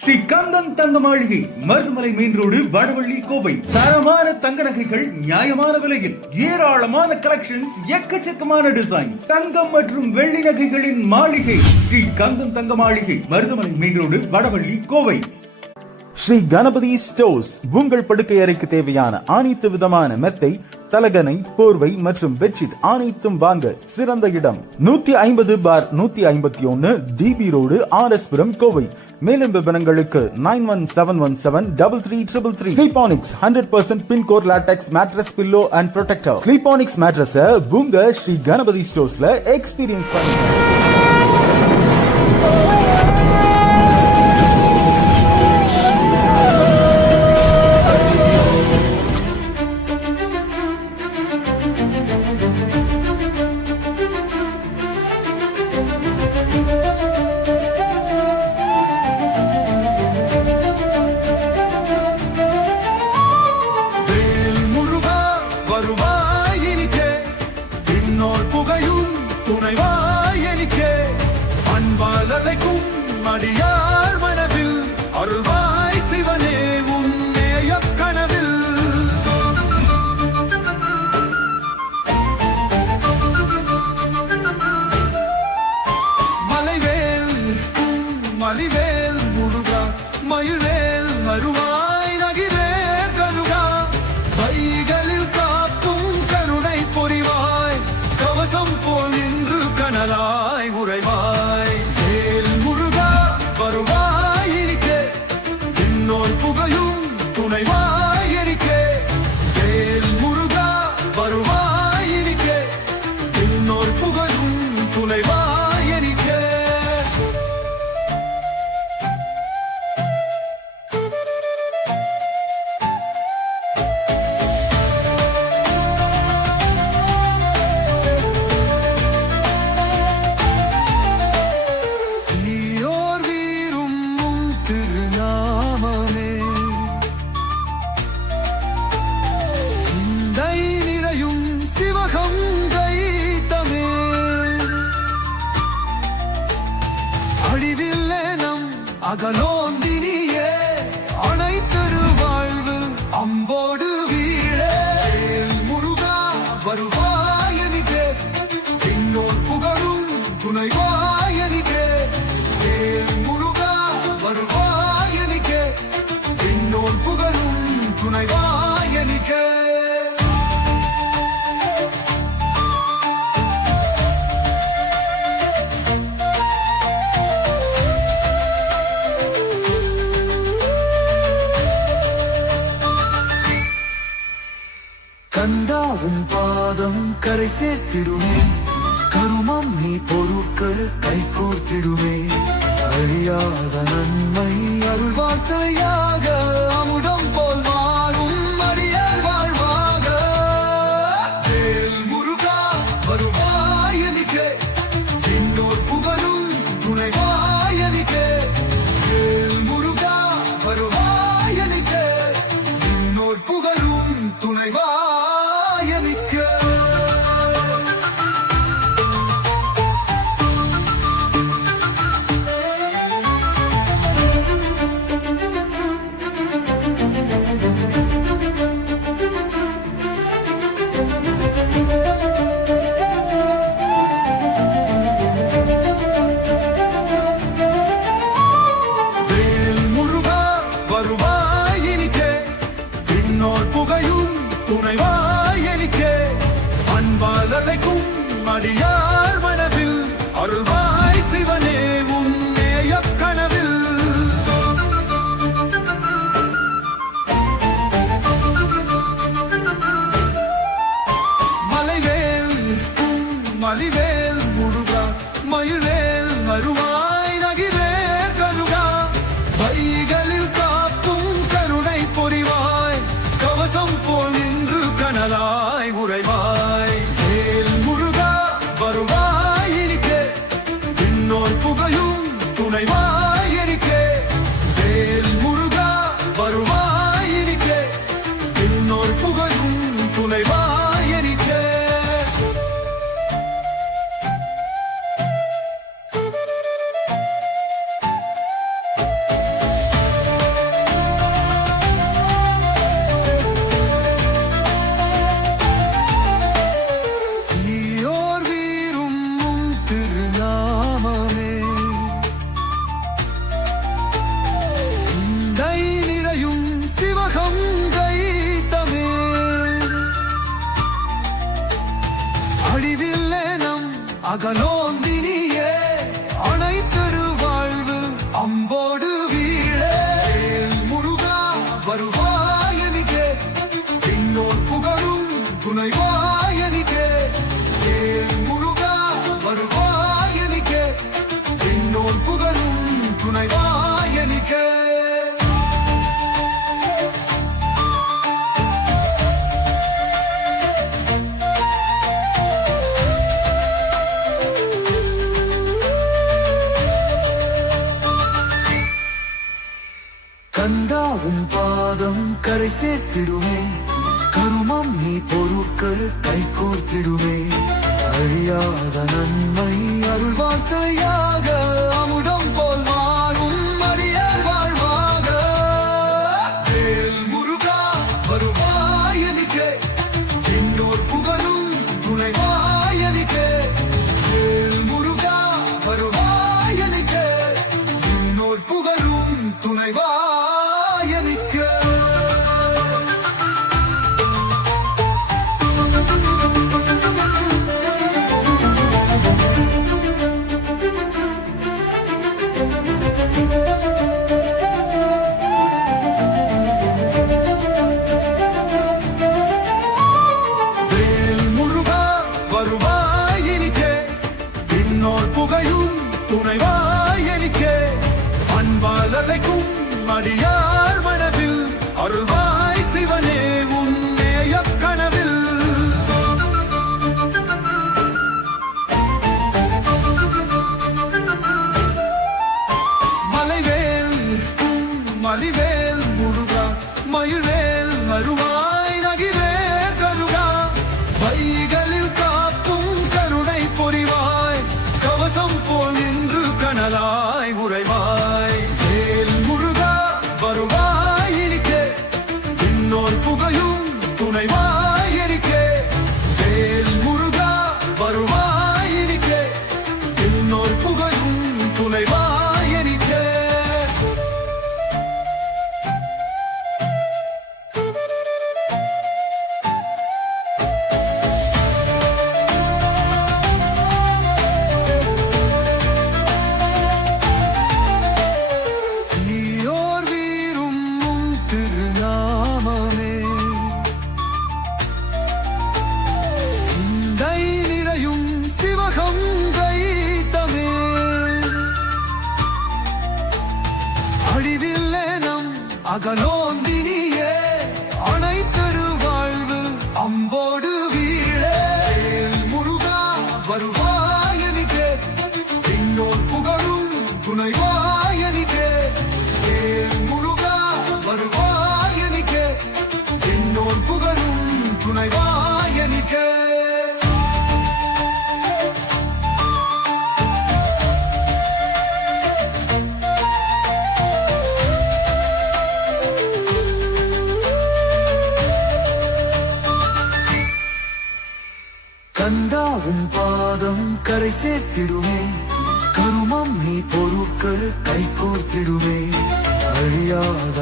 Sri Kandan Thanga Maligai Marudhamalai main road Vadavalli Kovai. தரமான தங்க நகைகள் நியாயமான விலையில் ஏராளமான கலெக்ஷன்ஸ், எக்கச்சக்கமான டிசைன். தங்கம் மற்றும் வெள்ளி நகைகளின் மாளிகை Sri Kandan Thanga Maligai Marudhamalai main road Vadavalli Kovai. Sri Ganapathi stores உங்கள் படுக்கை அறைக்கு தேவையான அனைத்து விதமான மெத்தை, தலகனை, போர்வை மற்றும் பெட்ஷீட் அனைத்தும் வாங்க சிறந்த இடம். 150/151 டிபி ரோடு, ஆர்எஸ்புரம், கோவை. மேலும் விவரங்களுக்கு 9171733333. Sleepanix 100% pincore latex mattress, pillow and protector. Sleepanix mattress உங்க ஸ்ரீ கணபதி ஸ்டோர்ஸ்ல எக்ஸ்பீரியன்ஸ் பண்ணுங்க. அடியார் மனவில் அருள்வாய் சிவனே உன்னேய கனவில். மலைவேல் மலிவேல் முருகா, மயில்வேல் மருவாய் நகிரேர் கருகா, வைகளில் காக்கும் கருணை பொறிவாய், கவசம் போல் நின்று கனலாய் உறைவாய். வருவாயினிக்கே விண்ணோர் புகையும் துணைவாயினிக்கே, வேல் முருகா வருவாயினிக்கே விண்ணோர் புகையும் துணைவாயினிக்கே. அகலோந்தினியே அனைத்தரு வாழ்வு அம்போடு வீழே, முருகா வருவாயனிக்கே விண்ணோர் புகழும் துணைவாயனிக்கே. முருகா வருவாயனிக்கே விண்ணோர் புகழும் துணைவாயனிக்கே. கந்தாவும் பாதம் கரை சேர்த்திடுமே, கருமம் நீ பொருட்கள் கை கோர்த்திடுமே. அழியாத நன்மை அருள் வார்த்தையாக அமுதம் போல் மாறும் அடியார் வாழ்வாக. வேல் முருகா வருவாயனிக்கே விண்ணோர் புகழும் துணைவாயனிக்கே. வேல் முருகா வருவாயனிக்கே விண்ணோர் புகழும் துணைவா. வருவாயினிக்கே விண்ணோர் புகையும் துணைவாயனிக்கே, அன்பால் அழைக்கும் அடியார் மனவில் அருள்வாய் சிவனே உன்னேய கனவில். மலைவேல் மலிவேல் முருகா, மயில்வேல் மருவாய் நகிரேர் கருகா, வைகளில் காக்கும் கருணை பொறிவாய், கவசம் போல் நின்று கனலாய் உறைவாய். வேல் முருகா வருவாயினிக்கே விண்ணோர் புகையும் துணைவாயனிக்கே. வேல் முருகா வருவாயினிக்கே விண்ணோர் புகையும் துணைவாயனிக்கே. அகலோந்தினியே அனைத்தரு வாழ்வு அம்போடு வீழே முருகா வருவாயனிக்கே விண்ணோர் புகழும் துணைவாயனிக்கே முருகா வருவாயனிக்கே விண்ணோர் புகழும் துணைவாயனிக்கே கந்தாவும் பாதம் கரை சேர்த்திடுமே கருமம் நீ பொறுக்க கை கோர்த்திடுமே அழியாத நன்மை அருள் வார்த்தையாக அமுதம் போல் மாறும் அரிய வாழ்வாக வேல் முருகா வருவாயனிக்கே இன்னோர் புகழும் துணைவாயனிக்கே வேல் முருகா வருவாயனிக்கே இன்னோர் புகழும் துணைவா புகையும் துணைவாயனிக்கே அன்பால் அழைக்கும் அடியார் மனவில் அருள்வாய் சிவனே உன்னேய கனவில் மலைவேல் மலிவேல் முருகா மயில்வேல் மருவாய் நகிவேல் கருகா வைகளில் காக்கும் கருணை பொறிவாய் கவசம் போல் நின்று கனலாய் உறைவாய் வேல் முருகா வருவாயினிக்கே இன்னோர் புகையும் துணைவாயனிக்கே வேல் முருகா வருவாயினிக்கே இன்னோர் புகையும் துணைவாயனிக்கே அகலோந்தினியே அனைத்தரு வாழ்வு அம்போடு வீழே முருகா வருவாயனிக்கே இன்னோர் புகழும் துணைவாயனிக்கே முருகா வருவாயனிக்கே இன்னோர் புகழும் துணைவாயனிக்கே கந்தாவும் பாதம் கரை சேர்த்திடுமே கருமம் நீ பொறுக்க கை கோர்த்திடுமே அழியாத